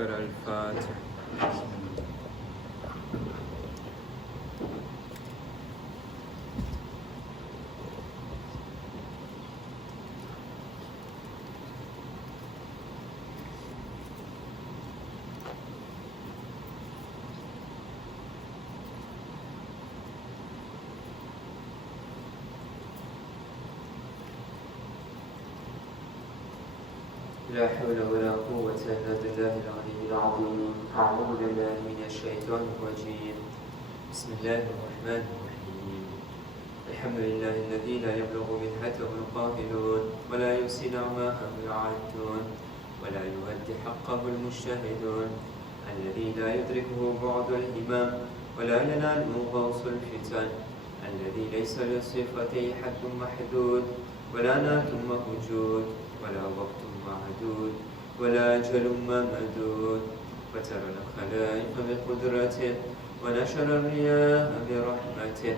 اقرأ الفاتحة. لا حول ولا قوة إلا بالله العلي العظيم. أعوذ بالله من الشيطان الرجيم. بسم الله الرحمن الرحيم. الحمد لله الذي لا يبلغ منحته القائلون ولا يحصي نعماءه العادون ولا يؤدي حقه المجتهدون، الذي لا يدركه بعد الهمام ولا يناله غوص الفتن، الذي ليس لصفته حد محدود ولا نات موجود ولا وقت معدود ولا أجل ممدود، وترى الخلائق بقدرته ونشر الرياح برحمته،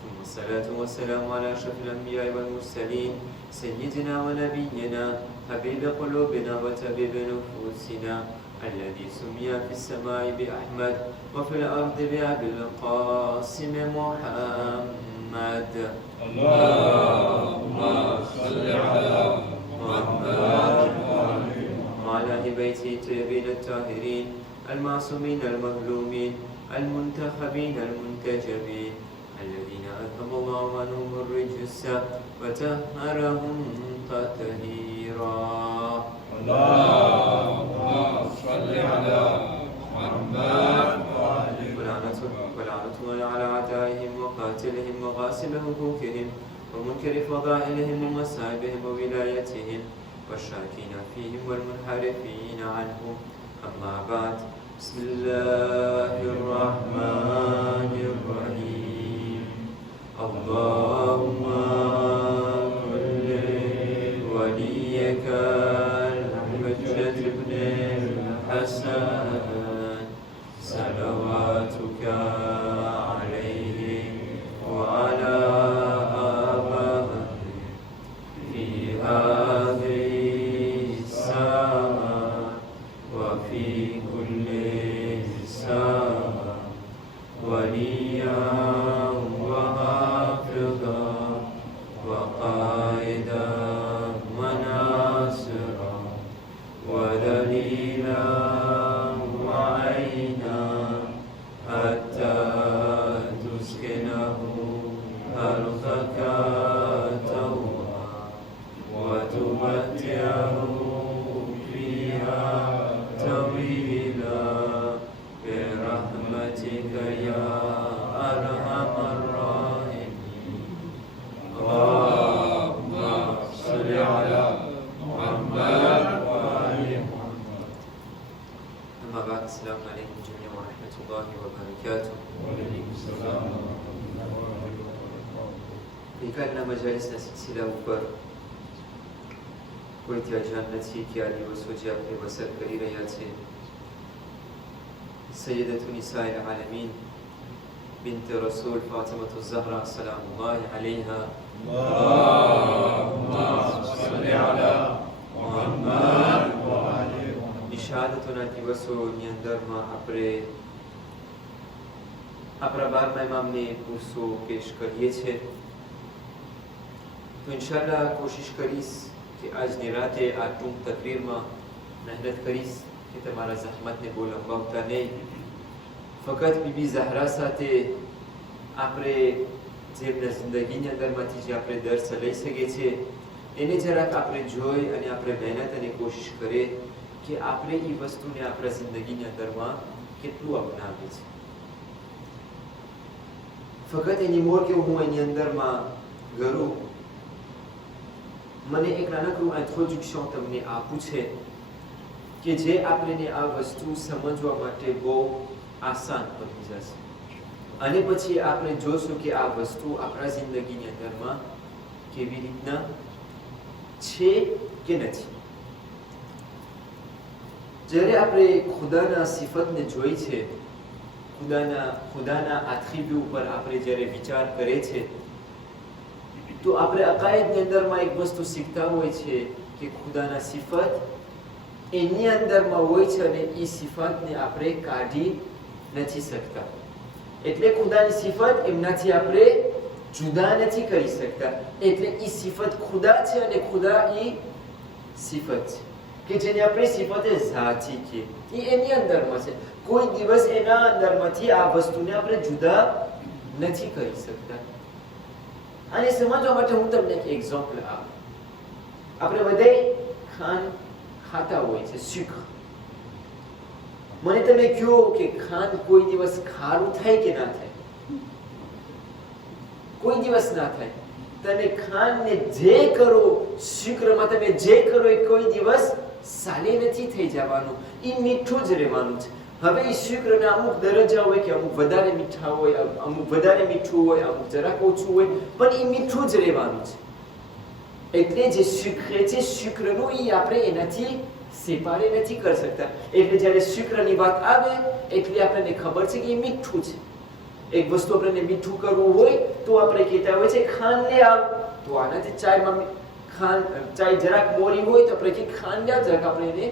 ثم الصلاة والسلام على أشرف الأنبياء والمرسلين سيدنا ونبينا حبيب قلوبنا وطبيب نفوسنا، الذي سمي في السماء بأحمد وفي الأرض بأبي القاسم محمد. اللهم صل على محمد وعلى أهل بيته الطيبين الطاهرين المعصومين المظلومين المنتخبين المنتجبين، الذين أذهب الله عنهم الرجس وطهرهم تطهيرا. اللهم صل على محمد ولعنة على أعدائهم وقاتلهم وغاصب حقوقهم ومنكر فضائلهم ومصائبهم وولايتهم والشاكين فيهم والمنحرفين عنهم. أما بعد، بسم الله الرحمن الرحيم. اللهم كن لوليك الحجة ابن الحسن صلواتك عليه وعلى آبائه في هذه الساعة وفي كل ساعة وليا وحافظا وقائدا وناصرا ودليلا وعينا حتى تسكنه أرضك طوعا وتمتعه فيها طويلا برحمتك يا أرحم الراحمين. اللهم صل على محمد وآل محمد. أما بعد، السلام عليكم جميعا ورحمة الله وبركاته. وعليكم السلام ورحمة الله وبركاته. निकालना मजालिसना सिलसिला ઉપર કોઈ ત્યાં જાણ નથી કે આ દિવસો જે આપણે વસર કરી રહ્યા છે سيدة نساء العالمين بنت رسول فاطمة الزهراء سلام الله عليها. اللهم صل على محمد وآل محمد. નિશાદતોના દિવસોની અંદરમાં આપણે આપણા 12મા ઇમામને પુરસો પેશ કરીએ છીએ. તો ઇન્શાઅલ્લાહ કોશિશ કરીશ કે આજની રાતે આ ટૂંક તકરીરમાં મહેનત કરીશ કે તમારા zahmatને બહુ લંબાવતા નહીં. ફક્ત બીબી ઝહરા સાથે આપણે જેમના જિંદગીની અંદરમાંથી જે આપણે દર્શ લઈ શકીએ છીએ એને જરાક આપણે જોઈ અને આપણે મહેનત અને કોશિશ કરીએ કે આપણે એ વસ્તુને આપણા જિંદગીની અંદરમાં કેટલું અપનાવીએ છીએ. ફક્ત એની મોર કે હું એની અંદરમાં ઘરું મને એક નાનકડું ઇન્ટ્રોડક્શન તમને આપું છે કે જે આપણને આ વસ્તુ સમજવા માટે બહુ આસાન બની જશે અને પછી આપણે જોશું કે આ વસ્તુ આપણા જિંદગીની અંદરમાં કેવી રીતના છે કે નથી. જ્યારે આપણે ખુદાના સિફતને જોઈ છે, ખુદાના આત્રિબ્યુ ઉપર આપણે જ્યારે વિચાર કરે છે તો આપણે અકાયદની અંદરમાં એક વસ્તુ શીખતા હોય છે કે ખુદાના સિફત એની અંદરમાં હોય છે અને એ સિફતને આપણે કાઢી નથી શકતા. એટલે ખુદાની સિફત એમનાથી આપણે જુદા નથી કરી શકતા. એટલે એ સિફત ખુદા છે અને ખુદા એ સિફત છે કે જેને આપણે સિફતે ઝાતી કહીએ. એ એની અંદરમાં છે. કોઈ દિવસ એના અંદરમાંથી આ વસ્તુને આપણે જુદા નથી કરી શકતા. આને સમજવા માટે હું તમને એક એક્ઝામ્પલ આપું. આપણે બધા ખાતા હોય છે સુખ. મને તમે કહો કે ખાંડ કોઈ દિવસ ખારું થાય કે ના થાય? કોઈ દિવસ ના થાય. તમે ખાંડને જે કરો, શુક્રમાં તમે જે કરો એ કોઈ દિવસ સાલે નથી થઈ જવાનું. એ મીઠું જ રહેવાનું છે. હવે એ શુક્રના અમુક દરજ્જા હોય કે અમુક વધારે મીઠા હોય, અમુક વધારે મીઠું હોય, અમુક જરાક ઓછું હોય, પણ એ મીઠું જ રહેવાનું છે. એટલે જે શુક્ર છે શુક્રનું એ આપણે એનાથી સેપારે નથી કરી શકતા. એટલે જ્યારે શુક્રની વાત આવે એટલે આપણને ખબર છે કે એ મીઠું છે. એક વસ્તુ આપણને મીઠું કરવું હોય તો આપણે કહેતા હોય છે ખાંડ લે આવ. તો આનાથી ચાયમાં ચાય જરાક મોરી હોય તો આપણે કે ખાંડ લે જરાક આપણે એને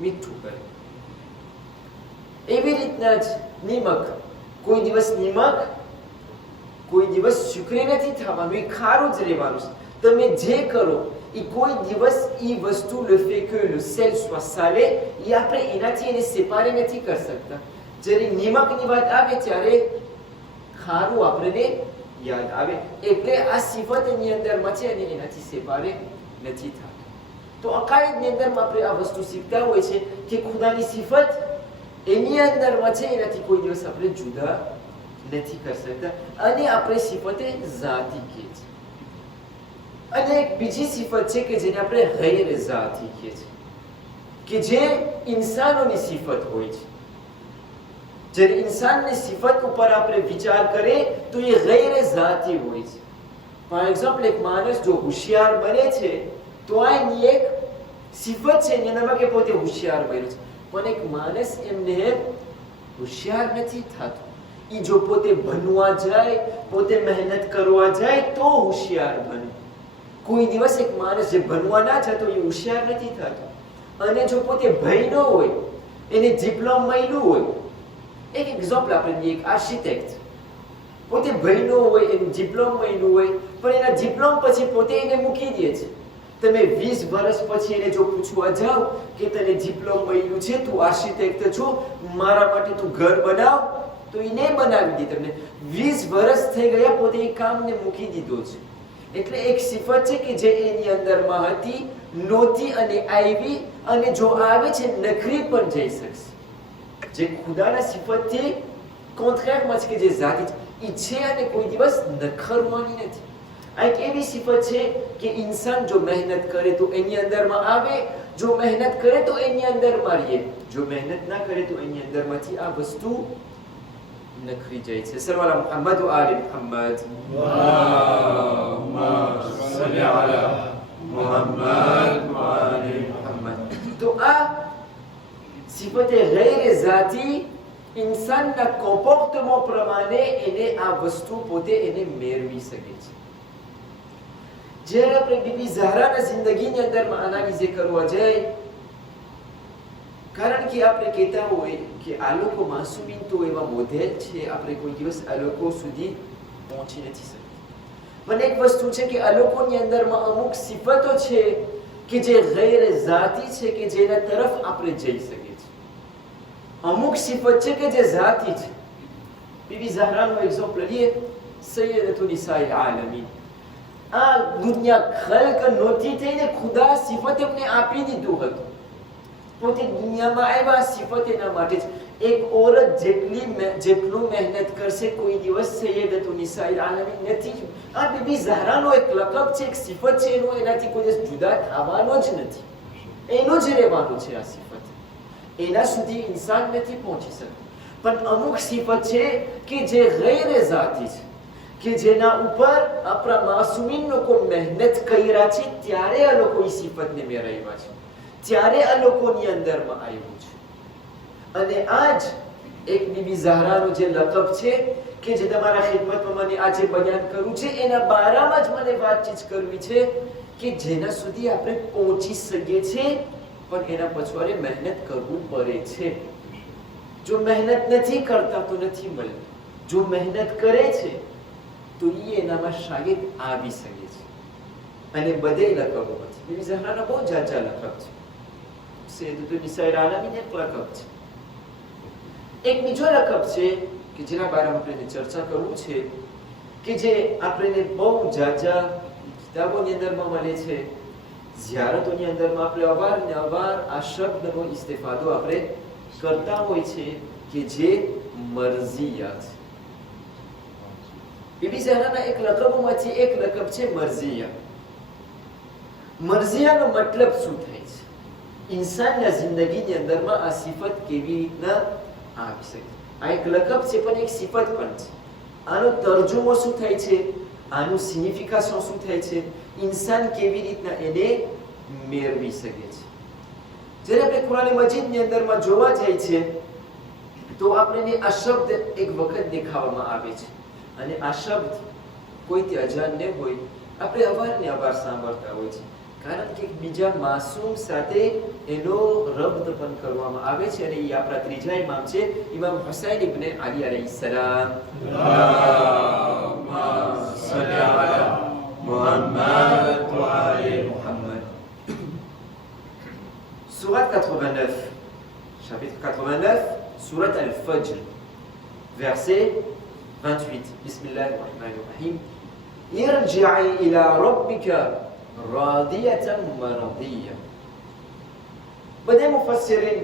મીઠું કરીએ. એવી રીતના જ નિમક. કોઈ દિવસ શુક્ર નથી થવાનું. એ ખારું જ રહેવાનું છે. તમે જે કરો એ કોઈ દિવસ એ વસ્તુ le fait que le sel soit salé એ આપણે એનાથી એને સેપારે નથી કરી શકતા. જ્યારે નિમકની વાત આવે ત્યારે ખારું આપણને યાદ આવે. એટલે આ સિફત એની અંદરમાં છે અને એનાથી સેપારે નથી થતું. તો અકાયદની અંદરમાં આપણે આ વસ્તુ શીખતા હોય છે કે ખુદાની સિફત એની અંદરમાં છે, એનાથી કોઈ દિવસ આપણે જુદા નથી કરી શકતા. અને આપણે સિફતે ઝાતી કહીએ છીએ. અને એક બીજી સિફત છે કે જેને આપણે ગૈર ઝાતી કહીએ છીએ, કે જે ઇન્સાનોની સિફત હોય છે. જ્યારે ઇન્સાનની સિફત ઉપર આપણે વિચાર કરીએ તો એ ગૈર ઝાતી હોય છે. ફોર એક્ઝામ્પલ, એક માણસ જો હોશિયાર બને છે તો આ એની એક સિફત છે, એની અંદર કે પોતે હોશિયાર બન્યો છે. પણ એક માણસ એમને હોશિયાર નથી થતો. એ જો પોતે ભણવા જાય, પોતે મહેનત કરવા જાય તો હોશિયાર બને. કોઈ દિવસ એક માણસ જે ભણવા ના જતો એ હોશિયાર નથી થતો. અને જો પોતે ભણ્યો હોય, એને ડિપ્લોમ મળ્યું હોય, એક એક્ઝામ્પલ આપણે એક આર્કિટેક્ટ પોતે ભણ્યો હોય, એનું ડિપ્લોમ મળ્યું હોય, પણ એના ડિપ્લોમ પછી પોતે એને મૂકી દે છે. તમે 20 વર્ષ પછી એને જો પૂછવા જાઓ કે તને ડિપ્લોમ મળ્યું છે, તું આર્કિટેક્ટ છો, મારા માટે તું ઘર બનાવ, તો એ નહીં બનાવી દે તમને. 20 વર્ષ થઈ ગયા, પોતે એ કામને મૂકી દીધો છે. એટલે એક સિફત છે કે જે એની અંદરમાં હતી, નહોતી અને આવી, અને જો આવે છે નખરી પણ જઈ શકશે. જે ખુદાના સિફતથી કોન્ટ્રેક્ટમાં છે કે જે ઝાતી છે અને કોઈ દિવસ નખરવાની નથી. આ એક એવી સિફત છે કે ઇન્સાન જો મહેનત કરે તો એની અંદરમાં આવે, જો મહેનત કરે તો એની અંદરમાં રહે, જો મહેનત ના કરે તો એની અંદરમાંથી આ વસ્તુ નખરી જાય છે. સલ્લલ્લાહુ મુહમ્મદ વ આલે મુહમ્મદ. અલ્લાહુમ્મા સલ્લી અલા મુહમ્મદ વ આલે મુહમ્મદ. તો આ સિફતે ગૈર ઝાતી ઇન્સાનના કોમ્પોર્ટમેન્ટ પ્રમાણે એને આ વસ્તુ પોતે એને મેળવી શકે છે. જ્યારે આપણે બીબી ઝહરાના જિંદગીની અંદરમાં એનાલિઝ કરવા જાય, કારણ કે આપણે કહેતા હોય કે આ લોકો માસૂમીન તો એવા મોડેલ છે, આપણે કોઈ દિવસ આ લોકો સુધી પહોંચી નથી શકતા. પણ એક વસ્તુ છે કે આ લોકોની અંદરમાં અમુક સિફતો છે કે જે ગૈર ઝાતી છે, કે જેના તરફ આપણે જઈ શકીએ છીએ. અમુક સિફત છે કે જે ઝાતી છે. બીબી ઝહરાનું એક્ઝામ્પલ લઈએ, સૈયદતુ નિસાઇલ આલમીન. આ દુનિયા ખલક નહોતી થઈને ખુદા સિફત એમને આપી દીધું હતું. પોતે દુનિયામાં આવ્યા સિફત એના માટે જ. એક औरत જેટલું મહેનત કરશે કોઈ દિવસ સૈયદતુ નિસાઇલ આલમીન નથી. આ બીબી ઝહરાનો એક લકબ છે, એક સિફત છે, એનો એનાથી કોઈ દિવસ જુદા થવાનો જ નથી. એનો જ રહેવાનું છે આ સિફત. એના સુધી ઇન્સાન નથી પહોંચી શકતો. પણ અમુક સિફત છે કે જે ગૈર ઝાતી છે, કે જેના ઉપર આપણા માસૂમીન લોકો મહેનત કર્યા છે, ત્યારે આ લોકો એ સિફતને મેળવ્યા છે, ત્યારે આ લોકોની અંદરમાં આવ્યું છે. અને આજ એક બીબી ઝહરાનો જે લકબ છે કે જે તમારા ખિદમતમાં મને આજે બયાન કરવું છે, એના બારામાં જ મને વાતચીત કરવી છે કે જેના સુધી આપણે પહોંચી શકીએ છીએ પણ એના પછવાડે મહેનત કરવું પડે છે. જો મહેનત નથી કરતા તો નથી મળે. જો મહેનત કરે છે તો એનામાં શાયદ આવી શકે છે. અને બધે લકબોમાંથી બીબી ઝહરાના બહુ જાજા લકબ છે. સૈયદતુન નિસાઇલ આલમીન એક લકબ છે. એક બીજો લકબ છે કે જેના બારેમાં આપણે ચર્ચા કરવું છે, કે જે આપણને બહુ જાજા કિતાબોની અંદરમાં મળે છે, ઝિયારતોની અંદરમાં આપણે અવારનવાર આ શબ્દનો ઇસ્તેફાદો આપણે કરતા હોય છે, કે જે મરઝિયા છે. બીબી ઝહરાના એક લકબોમાંથી એક લકબ છે મરઝિયા. મરઝિયાનો મતલબ શું થાય છે? ઇન્સાનના જિંદગીની અંદરમાં આ સિફત કેવી રીતના આવી શકે? આ એક લકબ છે પણ એક સિફત પણ છે. આનો તર્જુમો શું થાય છે? આનું સિગ્નિફિકેશન શું થાય છે? ઇન્સાન કેવી રીતના એને મેળવી શકે છે? જ્યારે આપણે કુરાન મજીદની અંદરમાં જોવા જાય છે તો આપણને આ શબ્દ એક વખત દેખાવામાં આવે છે, અને આ શબ્દ કોઈથી અજાણ ન હોય આપણે અવારને અવાર સાંભળતા હોય છે, કારણ કે બીજા માસૂમ સાથે એનો રબ્ત પણ કરવામાં આવે છે. અને એ આપણા ત્રીજા ઇમામ છે, ઇમામ હુસૈન ઇબ્ન અલી અલૈહિસ્સલામ. અલ્લાહુમ્મા સલ્લી અલા મુહમ્મદ વ આલી Muhammad. Sourate 89, chapitre 89, sourate Al-Fajr, verset 28. Bismillahirrahmanirrahim. Irji'i ila rabbika radiyatan maradiyya. બધા મુફસ્સિરીન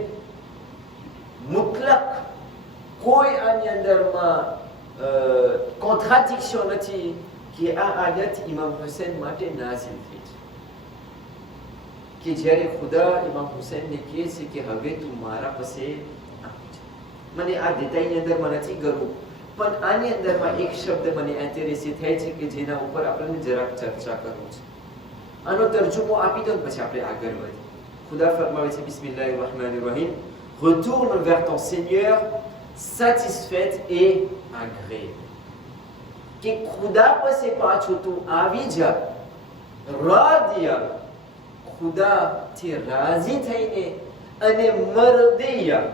મુતલક કોઈ આની અંદરમાં કોન્ટ્રાડિક્શન નથી કે આ આયત ઇમામ હુસૈન માટે નાઝિલ થઈ છે, કે જ્યારે ખુદા ઇમામ હુસૈનને કહે છે કે હવે તું મારા પાસે આવી જા. મને આ દેતાઈની અંદરમાં નથી કરવું, પણ આની અંદરમાં એક શબ્દ મને ઇન્ટરેસ્ટ થાય છે કે જેના ઉપર આપણે જરાક ચર્ચા કરવું છે. આનો તર્જુમો આપી દો પછી આપણે આગળ વધીએ. ખુદા ફરમાવે છે બિસ્મિલ્લાહિર્રહમાનિર્રહીમ, retourne vers ton Seigneur satisfaite et agréée. કે ખુદા પાસે પાછું તું આવી જા. રાદિયા, ખુદાથી રાજી થઈને, અને મરદિયા.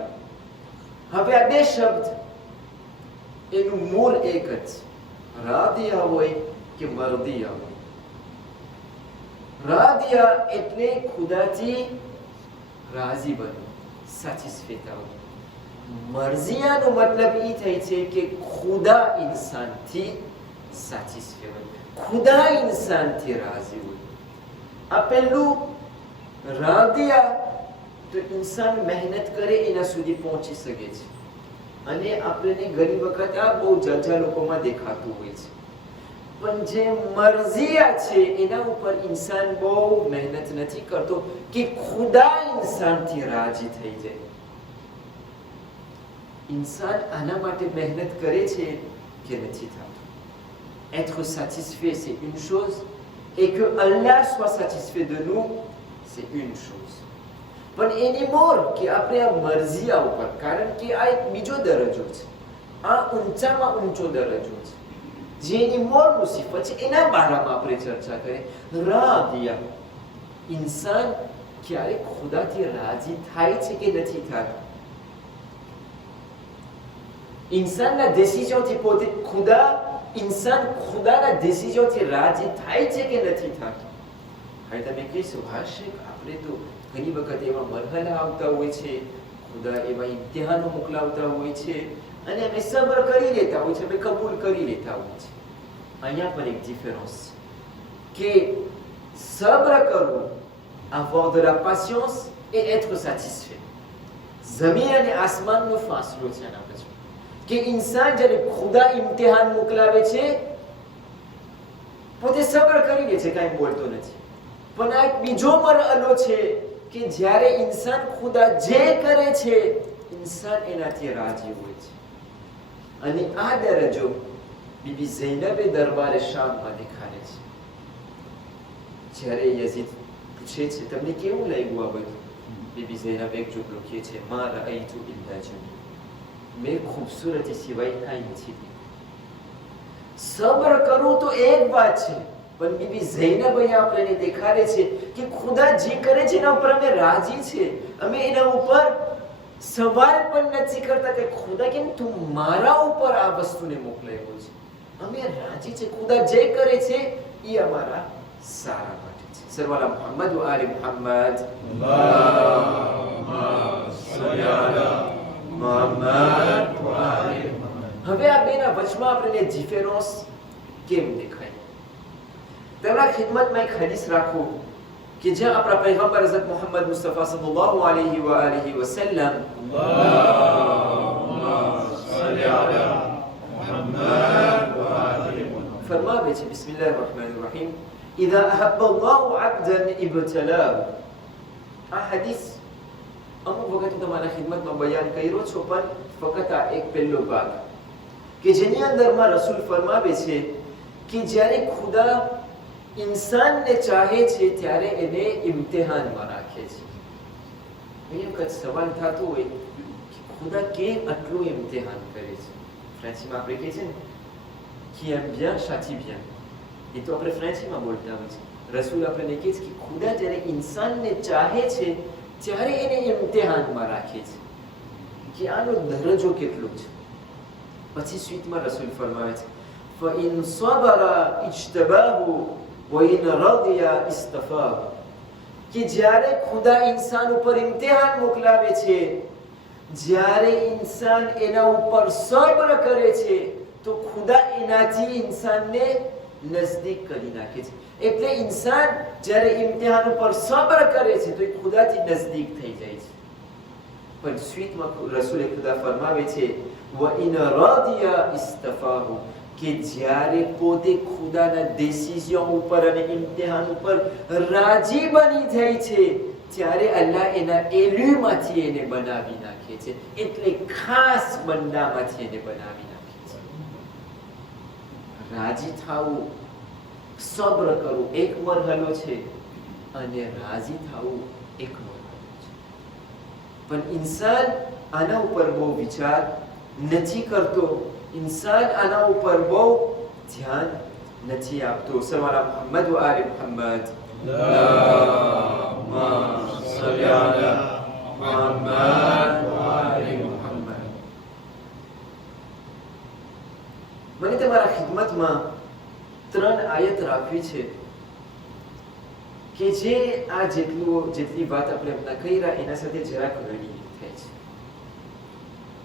હવે આ બે શબ્દ એનું મૂળ એક જ છે. રાદિયા હોય કે મરદિયા હોય. રાદિયા એટલે ખુદાથી રાજી બનવું, સેટિસ્ફાઈ થવું. મરઝિયાનો મતલબ એ થાય છે કે ખુદા ઇન્સાનથી સેટિસ્ફાઈ હોય, ખુદા ઇન્સાનથી રાજી હોય. આ પહેલું રાદિયા તો ઇન્સાન મહેનત કરે એના સુધી પહોંચી શકે છે, અને આપણને ઘણી વખત આ બહુ જાજા લોકોમાં દેખાતું હોય છે. પણ જે મરઝિયા છે એના ઉપર ઇન્સાન બહુ મહેનત નથી કરતો કે ખુદા ઇન્સાનથી રાજી થઈ જાય. ઇન્સાન આના માટે મહેનત કરે છે કે નથી થતું. Être satisfait c'est une chose, et que Allah soit satisfait de nous c'est une chose. પણ એની મોર કે આપણે આ મરઝિયા ઉપર, કારણ કે આ એક બીજો દરજ્જો છે, આ ઊંચામાં ઊંચો દરજ્જો છે, જેની મોર મુસીબત છે એના બારામાં આપણે ચર્ચા કરીએ. રાદિયા, ઇન્સાન ક્યારે ખુદાથી રાજી થાય છે કે નથી થતું? ઇન્સાનના ડિસિઝનથી પોતે ઇન્સાન ખુદાના ડિસિઝનથી રાજી થાય છે કે નથી થતું? હવે તમે કહીશું, હા શેખ, આપણે તો ઘણી વખત એવા મરહલા આવતા હોય છે, ખુદા એવા ઇમ્તિહાનો મોકલાવતા હોય છે, અને અમે સબર કરી લેતા હોય છે, અમે કબૂલ કરી લેતા હોય છે. અહીંયા પણ એક ડિફરન્સ છે કે સબ્ર કરવું, avoir de la patience et être satisfait. જમીન અને આસમાનનો ફાસલો છે આના પછી, કે ઇન્સાન જ્યારે ખુદા ઇમ્તિહાન મોકલાવે છે પોતે સબર કરી લે છે, કાંઈ બોલતો નથી. પણ આ એક બીજો મરહલો છે કે જ્યારે ઇન્સાન ખુદા જે કરે છે ઇન્સાન એનાથી રાજી હોય છે. અને આ દરજ્જો બીબી ઝૈનબે દરબારે શામમાં દેખાડે છે. જ્યારે યઝીદ પૂછે છે તમને કેવું લાગ્યું આ બધું, બીબી ઝૈનબ એક જોડો કહે છે, મા રઅયતુ ઇલ્લા જમીલ, મેં ખૂબસૂરતી સિવાય કાંઈ નથી. સબ્ર કરવું તો એક વાત છે, પણ બીબી ઝૈનબ અહીંયા આપણને દેખાડે છે કે ખુદા જે કરે છે એના ઉપર અમે રાજી છે, અમે એના ઉપર સવાલ પણ નથી કરતા કે ખુદા કેમ તું મારા ઉપર આ વસ્તુને મોકલાવ્યો છે. અમે રાજી છે, ખુદા જે કરે છે એ અમારા સારા માટે છે. સર્વલા મુહમ્મદ વ આલે મુહમ્મદ. હવે આ બેના વચમાં આપણને ડિફરન્સ કેમ દેખાય? તેમના ખિદમતમાં એક હદીસ રાખો કે જ્યાં આપણા પૈગંબર હઝરત મુહમ્મદ મુસ્તફા સલ્લલ્લાહુ અલૈહિ વ આલિહિ વસલ્લમ ફરમાવે છે, બિસ્મિલ્લાહિર રહમાનિર રહીમ, ઇઝા અહબ્બા અલ્લાહુ અબ્દન ઇબ્તલાહુ. આ હદીસ અમુક વખત તમારા ખિદમતમાં બયાન કર્યો છો, પણ ફક્ત આ એક પહેલો ભાગ કે જેની અંદરમાં રસૂલ ફરમાવે છે કે જ્યારે ખુદા ઇન્સાનને ચાહે છે ત્યારે એને ઇમ્તિહાનમાં રાખે છે. એ વખત સવાલ થતો હોય કે ખુદા કેમ આટલું ઇમ્તિહાન કરે છે? ફ્રેન્ચમાં આપણે કહે છે ને qui aime bien châtie bien. એ તો આપણે ફ્રેન્ચમાં બોલતા હોય છે. રસૂલ આપણને કહે છે કે ખુદા જ્યારે ઇન્સાનને ચાહે છે ત્યારે એને ઇમ્તિહાનમાં રાખે છે કે આનો દરજ્જો કેટલો છે. પછી સ્વીટમાં રસૂલ ફરમાવે છે, فَإِنْ صَبَرَ اجْتَبَاهُ وَإِنْ رَضِيَ اصْطَفَاهُ. કે જ્યારે ખુદા ઇન્સાન ઉપર ઇમ્તિહાન મોકલાવે છે, જ્યારે ઇન્સાન એના ઉપર સબ્ર કરે છે તો ખુદા એનાથી ઇન્સાનને નજદીક કરી નાખે છે. એટલે ઇન્સાન જ્યારે ઇમ્તિહાન ઉપર સબ્ર કરે છે તો એ ખુદાથી નજદીક થઈ જાય છે. પણ સ્વીટમાં રસૂલે ખુદા ફરમાવે છે, وَإِنْ رَضِيَ اصْطَفَاهُ. કે જ્યારે પોતે ખુદાના ડિસિઝન ઉપર અને ઇમ્તિહાન ઉપર રાજી બની જાય છે ત્યારે અલ્લાહ એના એલ્યુમાંથી એને બનાવી નાખે છે. એટલે ખાસ બંદામાંથી એને બનાવી નાખે છે. રાજી થવું, સબ્ર કરવું એક મરહલો છે અને રાજી થવું એક મરહલો છે. પણ ઇન્સાન આના ઉપર બહુ વિચાર નથી કરતો, ઇન્સાન આના ઉપર બહુ ધ્યાન નથી આપતો. સર્વના મુહમ્મદ વ આલે મુહમ્મદ. મને તમારા ખિદમતમાં 3 આયત રાખવી છે કે જે આ જેટલી વાત આપણે હમણાં કર્યા એના સાથે જરાક રડી થાય છે.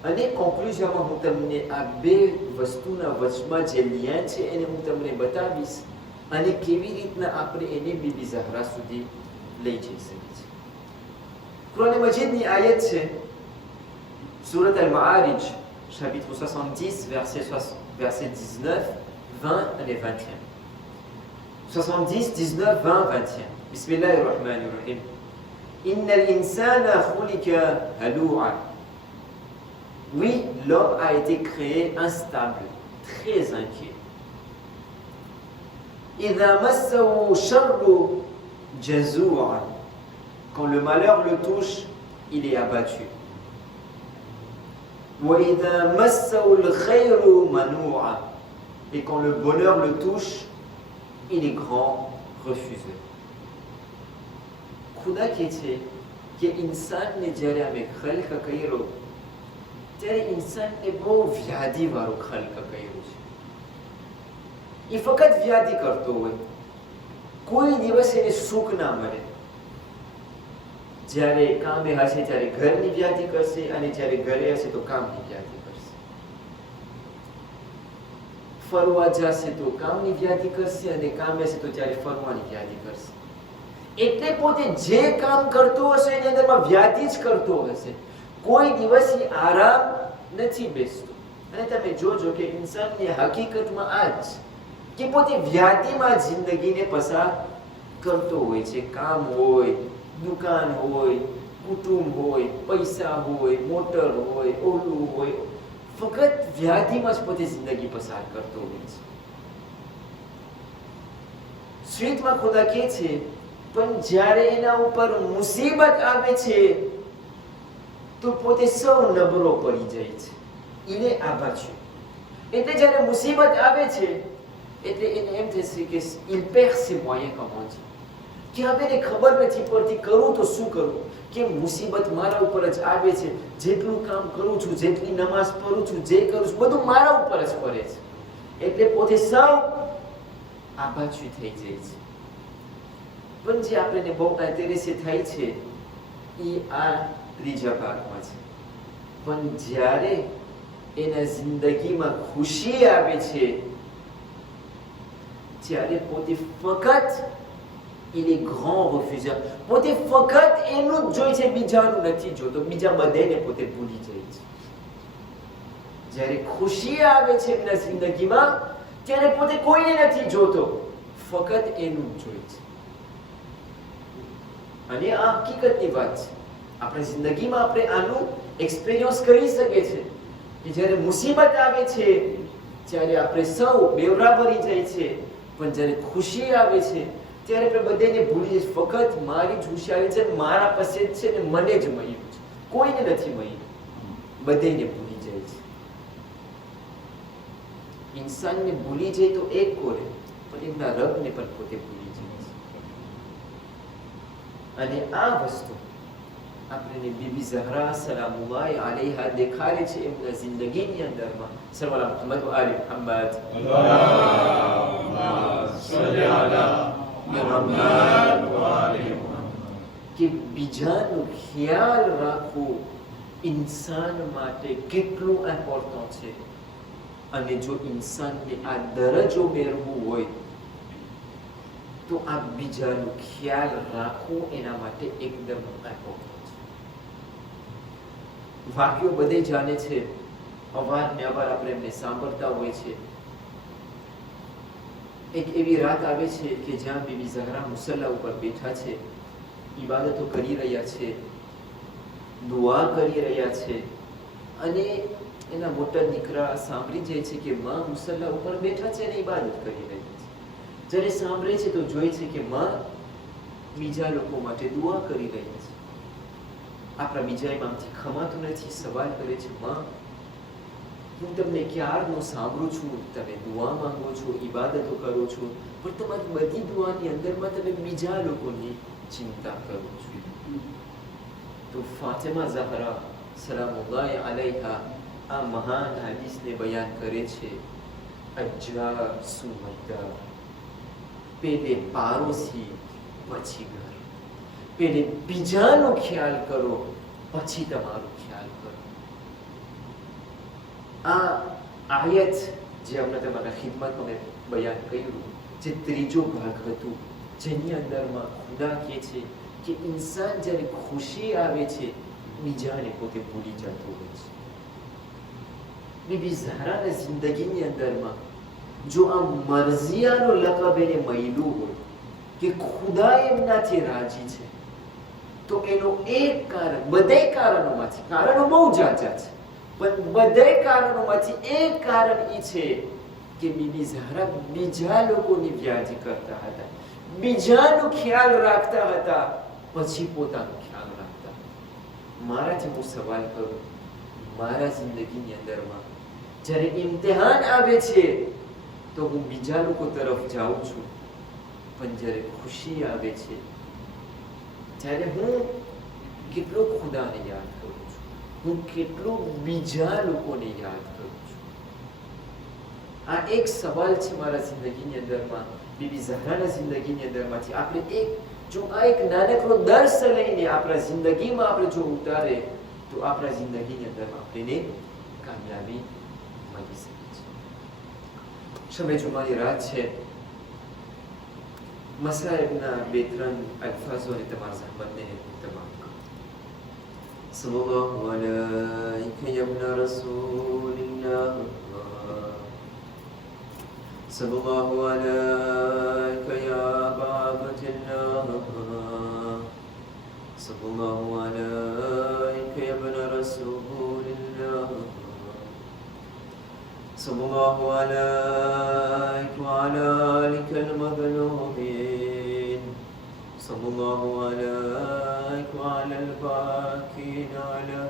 અને કોન્ક્લુઝનમાં હું તમને આ બે વસ્તુના વચમાં જે લિયાન છે એને હું તમને બતાવીશ અને કેવી રીતના આપણે એને બીબી ઝહરા સુધી લઈ જઈ શકીએ છીએ. કુરાન મજીદની આયત છે સૂરત અલ-માઆરિજ chapitre 70 verset 19, 20 અને 21. 70, 19, 20, 21. Bismillahir Rahmanir Rahim. Innal insana khuliqa halu'a. Oui, l'homme a été créé instable, très inquiet. إِذَا مَسَّهُ شَرُّ جَزُوعًا. Quand le malheur le touche, il est abattu. وَإِذَا مَسَّهُ الْخَيْرُ مَنُوعًا. Et quand le bonheur le touche, il est grand refusé. ખુદા કહે છે કે ઇન્સાનને જ્યારે અમે ખલ્ક કર્યો ત્યારે ઇન્સાનને બહુ વ્યાધિવાળો ખલ્ક કર્યો છે. એ ફક્ત વ્યાધિ કરતો હોય, કોઈ દિવસ એને સુખ ના મળે. જ્યારે કામે હશે ત્યારે ઘરની વ્યાધિ કરશે અને જ્યારે ઘરે હશે તો કામની વ્યાધિ કરશે. ફરવા જશે તો કામની વ્યાધિ કરશે અને કામે હશે તો ત્યારે ફરવાની વ્યાધિ કરશે. એટલે પોતે જે કામ કરતો હશે એની અંદરમાં વ્યાધિ જ કરતો હશે. કોઈ દિવસ આરામ નથી બેસતો. અને તમે જોજો કે ઇન્સાનની હકીકતમાં આ જ કે પોતે વ્યાધિમાં જિંદગીને પસાર કરતો હોય છે. કામ હોય, દુકાન હોય, કુટુંબ હોય, પૈસા હોય, મોટર હોય, ઓલું હોય, ફક્ત વ્યાધિમાં જ પોતે જિંદગી પસાર કરતો હોય છે. સ્વીટમાં ખુદા કહે છે પણ જ્યારે એના ઉપર મુસીબત આવે છે તો પોતે સૌ નબળો પડી જાય છે. એને આભાચ્યું. એટલે જ્યારે મુસીબત આવે છે એટલે એને એમ થશે કે il perd ses moyens, comme on dit. કે હવે એને ખબર નથી પડતી કરું તો શું કરું, કે મુસીબત મારા ઉપર જ આવે છે, જેટલું કામ કરું છું, જેટલી નમાઝ પઢું છું, જે કરું છું બધું મારા ઉપર જ પડે છે, એટલે પોતે સૌ આબાછું થઈ જાય છે. પણ જે આપણને બહુ આંતરેસે થાય છે એ આ ત્રીજા ભાગમાં છે. પણ જ્યારે એના જિંદગીમાં ખુશી આવે છે ત્યારે પોતે ફક્ત il est grand refuseur, પોતે ફક્ત એનું જ જોઈ છે, બીજાનું નથી જોતો, બીજા બધાને પોતે ભૂલી જાય છે. જ્યારે ખુશી આવે છે એના જિંદગીમાં ત્યારે પોતે કોઈને નથી જોતો, ફક્ત એનું જ જોઈ છે. અને આ હકીકતની વાત છે. આપણી જિંદગીમાં આપણે આનું એક્સપિરિયન્સ કરી શકીએ છીએ કે જ્યારે મુસીબત આવે છે ત્યારે આપણે સૌ બેવરા ભરી જાય છે, પણ જ્યારે ખુશી આવે છે ત્યારે આપણે બધાને ભૂલી જઈએ, ફક્ત મારી જ ખુશી આવે છે, મારા પાસે જ છે ને મને જ મળ્યું છે, કોઈને નથી મળ્યું, બધાને ભૂલી જાય છે. ઇન્સાનને ભૂલી જાય તો એક કોરે, પણ એમના રબને પણ પોતે ભૂલી જાય છે. અને આ વસ્તુ આપણે બીબી ઝહરા સલામુલ્લાહ અલૈહા દેખાડે છે એમના જિંદગીની અંદરમાં. સલ્લલ્લાહુ મુહમ્મદ વ આલી મુહમ્મદ, અલ્લાહુમ્મા સલ્લી અલા મુહમ્મદ વ આલી મુહમ્મદ. કે બીજાનો ખ્યાલ રાખવો ઇન્સાન માટે કેટલું ઇમ્પોર્ટન્ટ છે. અને જો ઇન્સાનને આ દરજ્જો મેળવવું હોય તો આ બીજાનો ખ્યાલ રાખવો એના માટે એકદમ ઇમ્પોર્ટન્ટ છે. વાક્યો બધે જાણે છે, અવારનવાર આપણે એમને સાંભળતા હોય છે. એક એવી રાત આવે છે કે જ્યાં બીબી ઝહરા મુસલ્લા ઉપર બેઠા છે, ઇબાદતો કરી રહ્યા છે, દુઆ કરી રહ્યા છે, અને એના મોટા દીકરા સાંભળી જાય છે કે માં મુસલ્લા ઉપર બેઠા છે અને ઇબાદત કરી રહી છે. જ્યારે સાંભળે છે તો જોઈ છે કે માં બીજા લોકો માટે દુઆ કરી રહ્યા છે. આપણા બીજા ઇમામથી ખમાતું નથી, સવાલ કરે છે, માં હું તમને ક્યારનો સાંભળું છું, તમે દુઆ માંગો છો, ઇબાદતો કરો છો, પણ તમારી બધી દુઆની અંદરમાં તમે બીજા લોકોની ચિંતા કરો છો. તો ફાતિમા ઝહરા સલામુલ્લાહ અલૈહા આ મહાન હદીસને બયાન કરે છે, અજ્જા સુમદ્દા, પેલે પાડોશી પછી ઘર, પેલે બીજાનો ખ્યાલ કરો પછી તમારો ખ્યાલ કરો. આ આયત જે હમણાં તમારા ખિદમતમાં મેં બયાન કર્યું, જે ત્રીજો ભાગ હતું, જેની અંદરમાં ખુદા કહે છે કે ઇન્સાન જ્યારે ખુશી આવે છે બીજાને પોતે ભૂલી જતો હોય છે. બીબી ઝહરાના જિંદગીની અંદરમાં જો આ મરઝિયાનો લકબ એને મળ્યું હોય કે ખુદા એમનાથી રાજી છે, તો એનો એક કારણ, બધા કારણોમાંથી, કારણો બહુ જાજા છે, પણ બધા કારણોમાંથી એક કારણ એ છે કે બીબી ઝહરા બીજા લોકોની વ્યાજી કરતા હતા, બીજાનો ખ્યાલ રાખતા હતા, પછી પોતાનો ખ્યાલ રાખતા. મારાથી હું સવાલ કરું, મારા જિંદગીની અંદરમાં જ્યારે ઇમ્તિહાન આવે છે તો હું બીજા લોકો તરફ જાઉં છું, પણ જ્યારે ખુશી આવે છે ત્યારે હું કેટલો ખુદાને યાદ કરું છું, હું કેટલો બીજા લોકોને યાદ કરું છું. આ એક સવાલ છે મારા જિંદગીની અંદરમાં, બીબી ઝહરાના જિંદગીની અંદરમાંથી આપણે જો આ એક નાનકડો દર્શ લઈને આપણા જિંદગીમાં આપણે જો ઉતારે તો આપણા જિંદગીની અંદરમાં આપણને કામયાબી મળી શકે છે. શબે જુમાની રાત છે, મસાઈબના બે ત્રણ અલ્ફાઝોને તમારા ઝહમતને તમામ કરો. સલ્લલ્લાહુ અલૈકા યબ્ના રસૂલિલ્લાહ, સલ્લલ્લાહુ અલૈકા યા અબા અબ્દિલ્લાહ, સલ્લલ્લાહુ અલૈકા યબ્ના રસૂલિલ્લાહ, સલ્લલ્લાહુ અલૈકા વઅલા આલિકલ મઝલૂમીન, સલ્લલ્લાહુ અલૈકા વઅલલ બાકીન અલા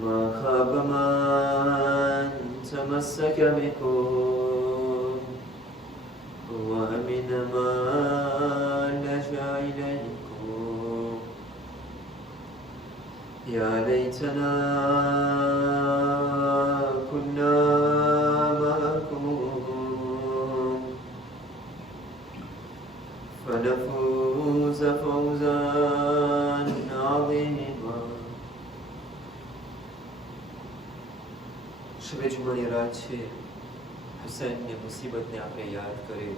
મા ખાબ મન તમસ્સક બિકુમ وأمن إنما لجأ إليكم يا ليتنا كنا معكم فنفوز فوزا عظيما. શબે જુમાની રાત છે. હુસૈનની મુસીબતને આપણે યાદ કરીએ,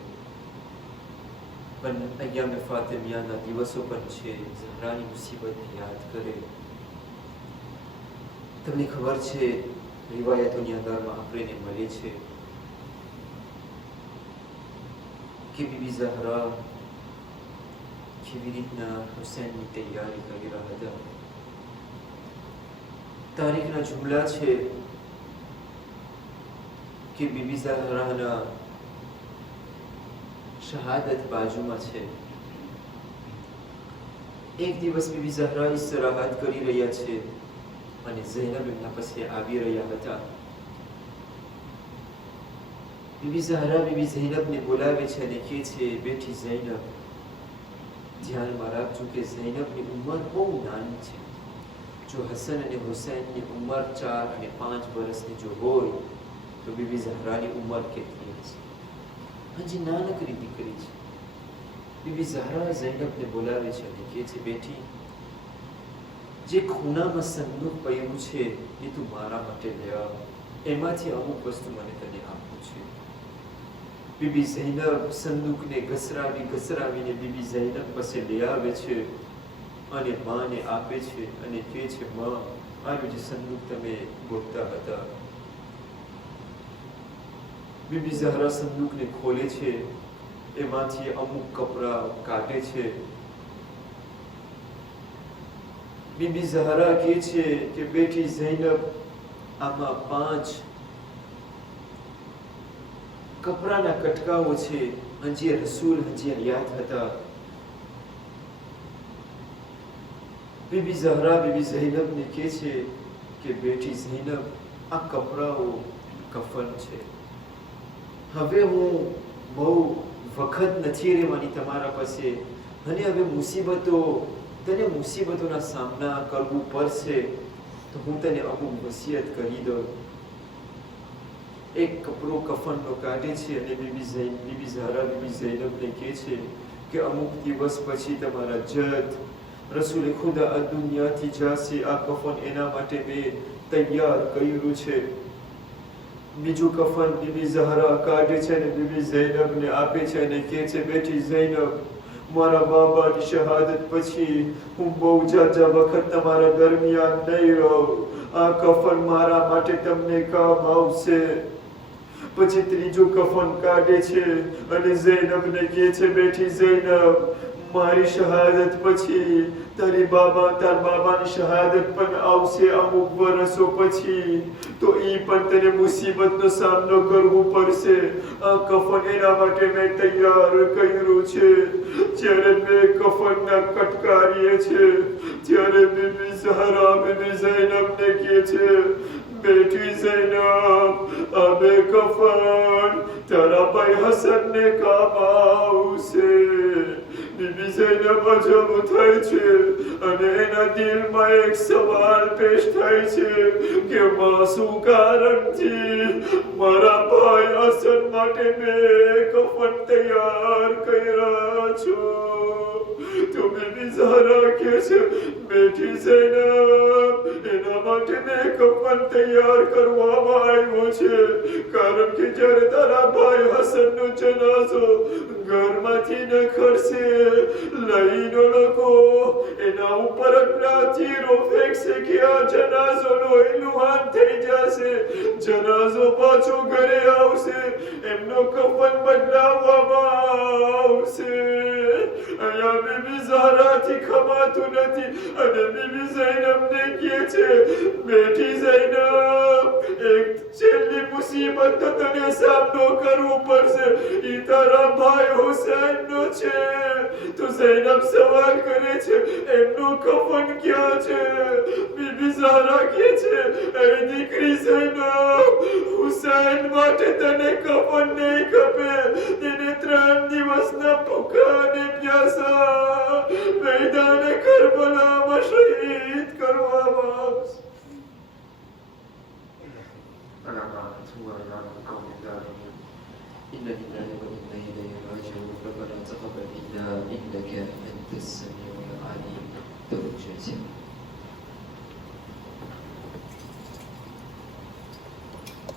પણ અય્યામે ફાતિમિયાના દિવસો પણ છે. ઝહરાની મુસીબતને યાદ કરીએ. તમને ખબર છે, રિવાયતોની અંદરમાં આપણને મળે છે કે બીબી ઝહરા કેવી રીતના હુસૈનની તૈયારી કરી રહ્યા હતા. તારીખના જુમલા છે કે બીબી ઝહરાના શહાદત બાજુમાં છે. એક દિવસ બીબી ઝહરા ઇસ્તરાહત કરી રહ્યા છે અને ઝૈનબ એમના પાસે આવી રહ્યા હતા. બીબી ઝહરા બીબી ઝૈનબને બોલાવે છે અને કહે છે, બેટી ઝૈનબ, ધ્યાનમાં રાખજો કે ઝૈનબની ઉંમર બહુ નાની છે. જો હસન અને હુસૈનની ઉંમર 4 અને 5 વર્ષની જો હોય તો બીબી ઝહરાની ઉંમર કેટલી હશે? હજી નાનકડી દીકરી છે. બીબી ઝહરા ઝૈનબને બોલાવે છે અને કહે છે, બેટી, જે ખૂણામાં સંદૂક પડ્યું છે એ તું મારા માટે લઈ આવ. એમાંથી અમુક વસ્તુ મને તને આપવું છે. બીબી ઝૈનબ સંદૂકને ઘસરાવીને બીબી ઝૈનબ પાસે લઈ આવે છે અને માને આપે છે અને કહે છે, માં, આનું જે સંદૂક તમે ગોતતા હતા. બીબી ઝહરા સંદૂકને ખોલે છે, એમાંથી અમુક કપડા કાઢે છે. બીબી ઝહરા કહે છે કે બેટી ઝૈનબ, આમાં 5 કપડાના કટકાઓ છે. હજી રસૂલ હજી હયાત હતા. બીબી ઝહરા બીબી ઝૈનબને કહે છે કે બેટી ઝૈનબ, આ કપડાઓ કફન છે. હવે હું બહુ વખત નથી રહેવાની તમારા પાસે, અને હવે તને મુસીબતોના સામના કરવું પડશે, તો હું તને અમુક વસિયત કરી દઉં. એક કપડો કફનનો કાઢે છે અને બીબી ઝહરા બીબી ઝૈનબને કહે છે કે અમુક દિવસ પછી તમારા જદ રસૂલે ખુદા આ દુનિયાથી જશે. આ કફન એના માટે મેં તૈયાર કર્યું છે. બીજું કફન બીબી ઝહરા કાઢે છે અને બીબી ઝૈનબને આપે છે અને કહે છે, બેટી ઝૈનબ, મારા બાબાની શહાદત પછી હું બહુ જાજા વખત તમારા દરમિયાન નહીં રહું. આ કફન મારા માટે તમને કામ આવશે. પછી ત્રીજું કફન કાઢે છે અને ઝૈનબને કહે છે, બેટી ઝૈનબ, મારી શહાદત પછી તાર બાબાની શહાદત પણ આવશે અમુક વર્ષો પછી, તો ઈ પણ તને મુસીબતનો સામનો કરવો પડશે. આ કફન એના માટે મેં તૈયાર કર્યું છે. જ્યારે મેં કફનના કટકારીએ છે ત્યારે બીબી ઝહરા બીબી ઝૈનબને કહે છે, બેટી ઝૈનબ, આ બે કફન તારા ભાઈ હસનને કામ આવશે. બીબી ઝૈનબ અજબ થાય છે અને એના દિલમાં એક સવાલ પેશ થાય છે કે શું કારણથી મારા ભાઈ હસન માટે બે કફન તૈયાર કર્યા છો? તો બીબી ઝહરા કહે છે, બેટી ઝૈનબ, એના માટે બે કફન તૈયાર કરવામાં આવ્યો છે કારણ કે જ્યારે તારા ભાઈ હસનનો જનાઝો ઘરમાંથી નીકળશે, લઈને લોકો એના ઉપર તીરો ફેંકશે કે આ જનાઝો લોહીલુહાન થઈ જશે. જનાઝો પાછો ઘરે આવશે, એમનો કફન બદલાવવામાં આવશે. અહીંયા બીબી ઝહરાથી ખમાતું નથી અને બીબી ઝૈનબને કહે છે, બેટી ઝૈનબ, એક છેલ્લી મુસીબત તો તને સામનો કરવો પડશે. ઈ તારા ભાઈ હુસૈનનો છે. તો ઝૈનબ સવાલ કરે છે, એમનો કફન ક્યાં છે? બીબી ઝહરા કહે છે, એ દીકરી ઝૈનબ, હુસૈન માટે તને કફન નહીં ખપે, તેને 3 દિવસના ભૂખા અને પ્યાસા વેદાને કરબલામાં શહીદ કરવામાં إن لله وإنا إليه راجعون ربنا تقبل منا إنك أنت السميع العليم 都觉前。